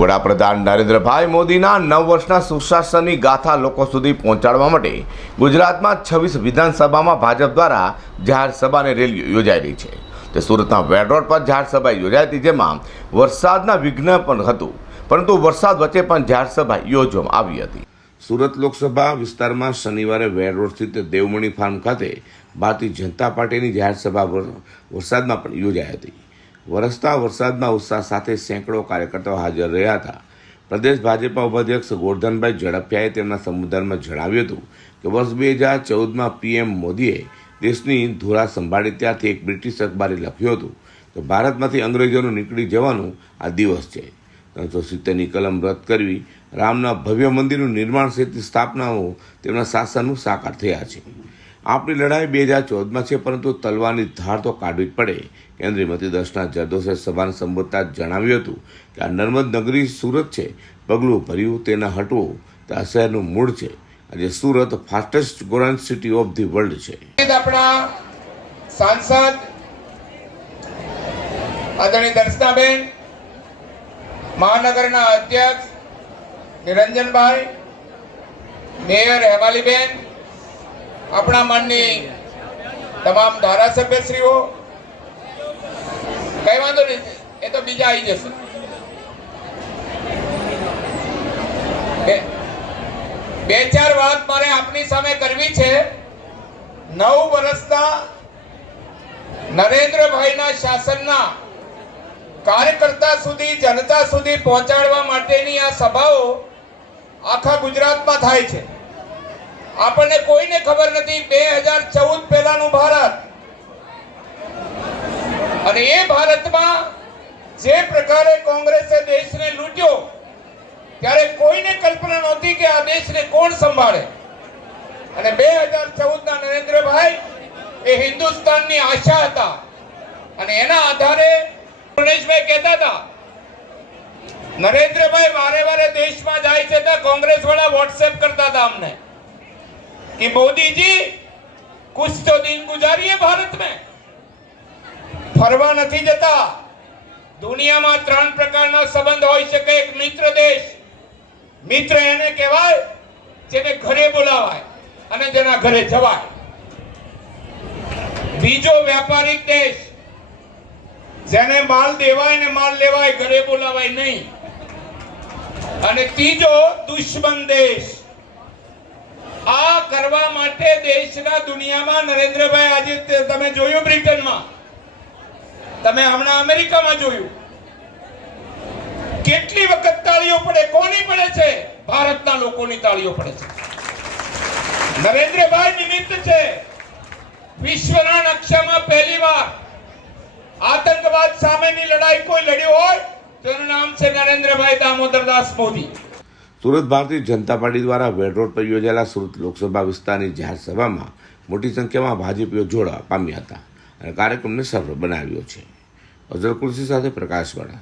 વડાપ્રધાન નરેન્દ્રભાઈ મોદીના નવ વર્ષના સુશાસનની ગાથા લોકો સુધી પહોંચાડવા માટે ગુજરાતમાં છવ્વીસ વિધાનસભામાં ભાજપ દ્વારા જાહેર રેલી યોજાઈ રહી છે. તે સુરતના વેડ રોડ પર જાહેરસભા યોજાઈ હતી, જેમાં વરસાદના વિઘ્ન પણ હતું, પરંતુ વરસાદ વચ્ચે પણ જાહેરસભા યોજવામાં આવી હતી. સુરત લોકસભા વિસ્તારમાં શનિવારે વેડ રોડ સ્થિત દેવમણી ફાર્મ ખાતે ભારતીય જનતા પાર્ટીની જાહેરસભા વરસાદમાં પણ યોજાઈ હતી. વરસતા વરસાદમાં ઉત્સાહ સાથે સેંકડો કાર્યકર્તાઓ હાજર રહ્યા હતા. પ્રદેશ ભાજપા ઉપાધ્યક્ષ ગોરધનભાઈ ઝડપિયાએ તેમના સંબોધનમાં જણાવ્યું હતું કે વર્ષ બે હજાર ચૌદમાં પીએમ મોદીએ દેશની ધોરા સંભાળી ત્યારથી એક બ્રિટિશ અખબારે લખ્યું હતું કે ભારતમાંથી અંગ્રેજોનું નીકળી જવાનું આ દિવસ છે. ત્રણસો સિત્તેરની કલમ રદ કરવી, રામના ભવ્ય મંદિરનું નિર્માણ સહિતની સ્થાપનાઓ તેમના શાસનનું સાકાર થયા છે. આપણી લડાઈ બે હજાર ચૌદમાં છે, પરંતુ તલવારની ધાર તો કાઢવી જ પડે. કેન્દ્રીય મંત્રી દર્શના જરદોસે સભાને સંબોધતા જણાવ્યું હતું કે આ નર્મદ નગરી સુરત છે, પગલું ભર્યું તેના હટવું, તે આ શહેરનું મૂળ છે. આજે Surat fastest growing city of the world છે. આપણા સાંસદ, આદરણીય દર્શનાબેન, મહાનગરના અધ્યક્ષ નિરંજનભાઈ, મેયર હેમાલીબેન આપણા માનની તમામ ધારાસભ્યશ્રીઓ, કઈ વાંધો નહીં, એ તો બીજા આવી જશે. બે- ચાર વાત મારે આપની સામે કરવી છે. નવ વર્ષના નરેન્દ્રભાઈના શાસનના કાર્યકર્તા સુધી, જનતા સુધી પહોંચાડવા માટેની આ સભાઓ આખા ગુજરાતમાં થાય છે. આપણને કોઈને ખબર નથી, બે હજાર ચૌદ પહેલાનું ભારત. અને એ ભારતમાં જે પ્રકારે કોંગ્રેસે દેશને લૂંટ્યો, ત્યારે કોઈને કલ્પના નહોતી કે આ દેશને કોણ સંભાળે. અને બે હજાર ચૌદ ના નરેન્દ્રભાઈ એ હિન્દુસ્તાનની આશા હતા. અને એના આધારે ગણેશભાઈ કહેતા હતા, નરેન્દ્રભાઈ વારે વારે દેશમાં જાય છે તો કોંગ્રેસ વાળા વોટ્સએપ કરતા હતા અમને. कि मोदी जी कुछ तो दिन गुजारिए भारत में ફરવા નથી જતા દુનિયામાં ત્રણ પ્રકારનો સંબંધ હોઈ શકે એક મિત્ર દેશ મિત્ર એને કહેવાય જેને ઘરે બોલાવાય અને જેના ઘરે જવાય બીજો વ્યાપારિક દેશ જેને માલ દેવાય ને માલ લેવાય ઘરે બોલાવાય નહીં અને ત્રીજો દુશ્મન દેશ આ માટે દેશના દુનિયામાં નરેન્દ્રભાઈ, આજે તમે જોયું બ્રિટનમાં? તમે હમણાં અમેરિકામાં જોયું? કેટલી વખત તાળીઓ પડે, કોની પડે છે? ભારતના લોકોની તાળીઓ પડે છે. નરેન્દ્રભાઈ નિમિત્ત છે. વિશ્વના નકશામાં પહેલીવાર આતંકવાદ સામેની લડાઈ કોઈ લડ્યો હોય, તો એનું નામ છે નરેન્દ્રભાઈ દામોદરદાસ મોદી. સુરત ભારતીય જનતા પાર્ટી દ્વારા વેડ રોડ પર યોજાયેલા સુરત લોકસભા વિસ્તારની જાહેર સભામાં મોટી સંખ્યામાં ભાજપીઓ જોડાવા પામ્યા હતા અને કાર્યક્રમને સફળ બનાવ્યો છે. અઝર કુર્સી સાથે પ્રકાશવાળા.